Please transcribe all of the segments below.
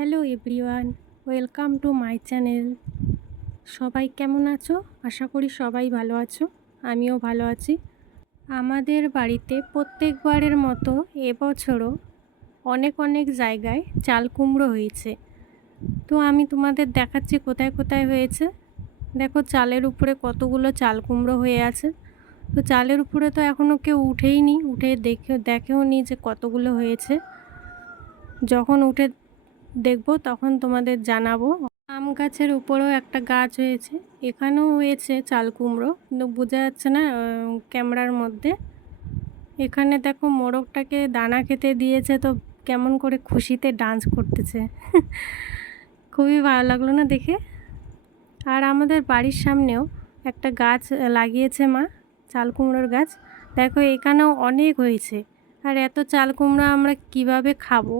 Hello everyone, welcome to my channel. সবাই কেমন আছো? আশা করি সবাই ভালো আছো। আমিও ভালো আছি। আমাদের বাড়িতে প্রত্যেকবারের মতো এবছরও অনেক অনেক জায়গায় চাল কুমড়ো হয়েছে। তো আমি তোমাদের দেখাচ্ছি কোথায় কোথায় হয়েছে। দেখো চালের উপরে কতগুলো চাল কুমড়ো হয়ে আছে। তো চালের উপরে তো এখনও কেউ উঠেইনি, দেখেও নি যে কতগুলো হয়েছে। যখন উঠে দেখব তখন তোমাদের জানাবো। আম গাছের উপরেও একটা গাছ হয়েছে, এখানেও হয়েছে চাল কুমড়ো, কিন্তু বোঝা যাচ্ছে না ক্যামেরার মধ্যে। এখানে দেখো মোরগটাকে দানা খেতে দিয়েছে, তো কেমন করে খুশিতে ডান্স করতেছে। খুবই ভালো লাগলো না দেখে। আর আমাদের বাড়ির সামনেও একটা গাছ লাগিয়েছে মা, চাল কুমড়োর গাছ। দেখো এখানেও অনেক হয়েছে। আর এত চাল কুমড়ো আমরা কিভাবে খাবো?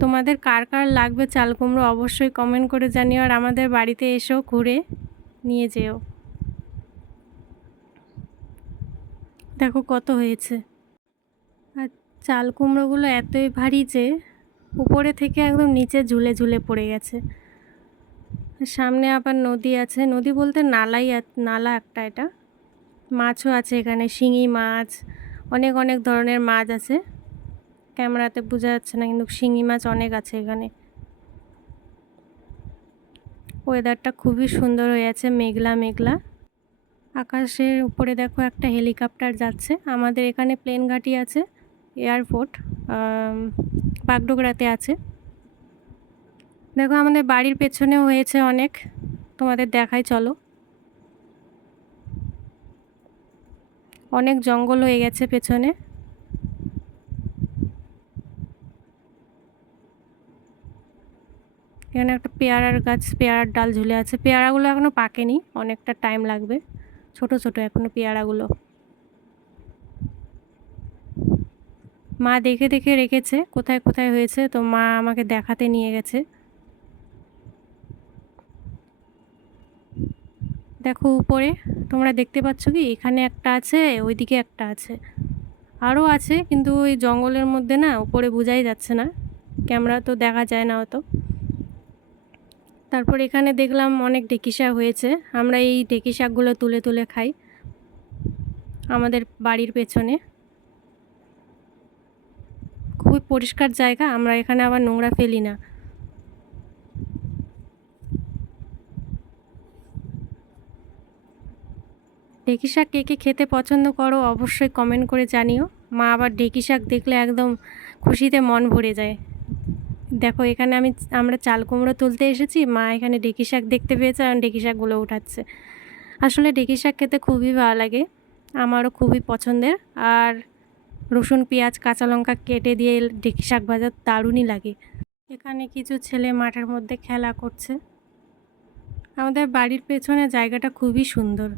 তোমাদের কার কার লাগবে চাল কুমড়ো অবশ্যই কমেন্ট করে জানিও, আর আমাদের বাড়িতে এসেও ঘুরে নিয়ে যেও। দেখো কত হয়েছে। আর চাল কুমড়োগুলো এতই ভারী যে উপরে থেকে একদম নিচে ঝুলে ঝুলে পড়ে গেছে। সামনে আবার নদী আছে, নদী বলতে নালা একটা, এটা মাছও আছে এখানে, শিঙি মাছ, অনেক অনেক ধরনের মাছ আছে। ক্যামেরাতে বোঝা যাচ্ছে না, কিন্তু শিঙি মাছ অনেক আছে এখানে। ওয়েদারটা খুবই সুন্দর হয়ে আছে, মেঘলা মেঘলা। আকাশের উপরে দেখো একটা হেলিকপ্টার যাচ্ছে। আমাদের এখানে প্লেন ঘাঁটি আছে, এয়ারপোর্ট বাগডোগরাতে আছে। দেখো আমাদের বাড়ির পেছনেও হয়েছে অনেক, তোমাদের দেখাই চলো। অনেক জঙ্গল হয়ে গেছে পেছনে। এখানে একটা পেয়ারার গাছ, পেয়ারার ডাল ঝুলে আছে। পেয়ারাগুলো এখনও পাকেনি, অনেকটা টাইম লাগবে, ছোট ছোট এখনও পেয়ারাগুলো। মা দেখে দেখে রেখেছে কোথায় কোথায় হয়েছে, তো মা আমাকে দেখাতে নিয়ে গেছে। দেখো উপরে তোমরা দেখতে পাচ্ছ কি, এখানে একটা আছে, ওইদিকে একটা আছে, আরও আছে, কিন্তু ওই জঙ্গলের মধ্যে না উপরে বোঝাই যাচ্ছে না, ক্যামেরা তো দেখা যায় না অত। তারপর এখানে দেখলাম অনেক ঢেঁকি শাক হয়েছে। আমরা এই ঢেঁকি শাকগুলো তুলে তুলে খাই আমাদের বাড়ির পেছনে। খুবই পরিষ্কার জায়গা, আমরা এখানে আবার নোংরা ফেলি না। ঢেঁকি শাক কে কে খেতে পছন্দ করো অবশ্যই কমেন্ট করে জানিও। মা আবার ঢেঁকি শাক দেখলে একদম খুশিতে মন ভরে যায়। দেখো এখানে আমরা চাল কুমড়ো তুলতে এসেছি, মা এখানে ঢেঁকি শাক দেখতে পেয়েছে আর ঢেঁকি শাকগুলো উঠাচ্ছে। আসলে ঢেঁকি শাক খেতে খুবই ভালো লাগে, আমারও খুবই পছন্দের। আর রসুন পেঁয়াজ কাঁচা লঙ্কা কেটে দিয়ে ঢেঁকি শাক ভাজা দারুণই লাগে। এখানে কিছু ছেলে মাঠের মধ্যে খেলা করছে। আমাদের বাড়ির পেছনে জায়গাটা খুবই সুন্দর।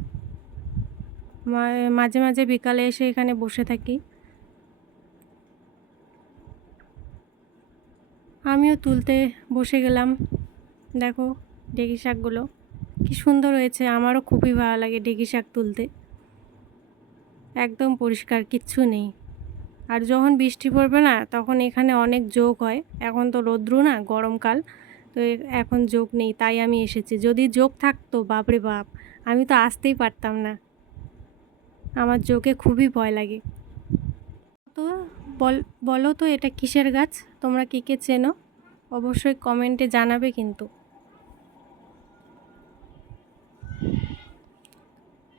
মাঝে মাঝে বিকালে এসে এখানে বসে থাকি। আমিও তুলতে বসে গেলাম। দেখো ঢেঁকি শাকগুলো কি সুন্দর হয়েছে, আমারও খুবই ভালো লাগে ঢেঁকি শাক তুলতে। একদম পরিষ্কার, কিচ্ছু নেই। আর যখন বৃষ্টি পড়বে না তখন এখানে অনেক যোগ হয়। এখন তো রৌদ্র না, গরমকাল, তো এখন যোগ নেই, তাই আমি এসেছি। যদি যোগ থাকতো বাপরে বাপ, আমি তো আসতেই পারতাম না, আমার যোগে খুবই ভয় লাগে। তো বলো তো এটা কিসের গাছ, তোমরা কে কে চেনো অবশ্যই কমেন্টে জানাবে কিন্তু।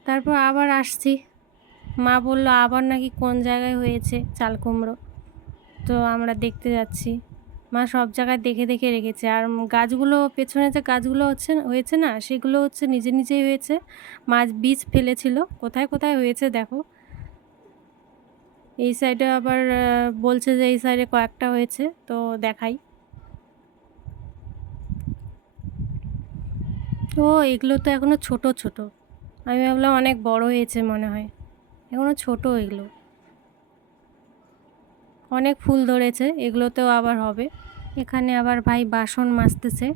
তারপর আবার আসছি, মা বলল আবার নাকি কোন জায়গায় হয়েছে চাল কুমড়ো, তো আমরা দেখতে যাচ্ছি। মা সব জায়গায় দেখে দেখে রেখেছে। আর গাছগুলো পেছনে যে গাছগুলো হয়েছে না, সেগুলো হচ্ছে নিজে নিজেই হয়েছে, মা বীজ ফেলেছিল। কোথায় কোথায় হয়েছে দেখো, এই সাইডে আবার বলছে যে এই সাইডে কয়েকটা হয়েছে, তো দেখাই। তো এগুলো তো এখনও ছোট ছোট, আমি ভাবলাম অনেক বড় হয়েছে মনে হয়, এখনও ছোট এগুলো। অনেক ফুল ধরেছে, এগুলোতেও আবার হবে। এখানে আবার ভাই বাসন মাজতেছে।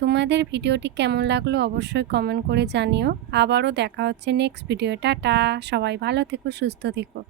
তোমাদের ভিডিওটি কেমন লাগলো অবশ্যই কমেন্ট করে জানিও। আবারও দেখা হচ্ছে নেক্সট ভিডিও। টাটা, সবাই ভালো থেকো, সুস্থ থেকো।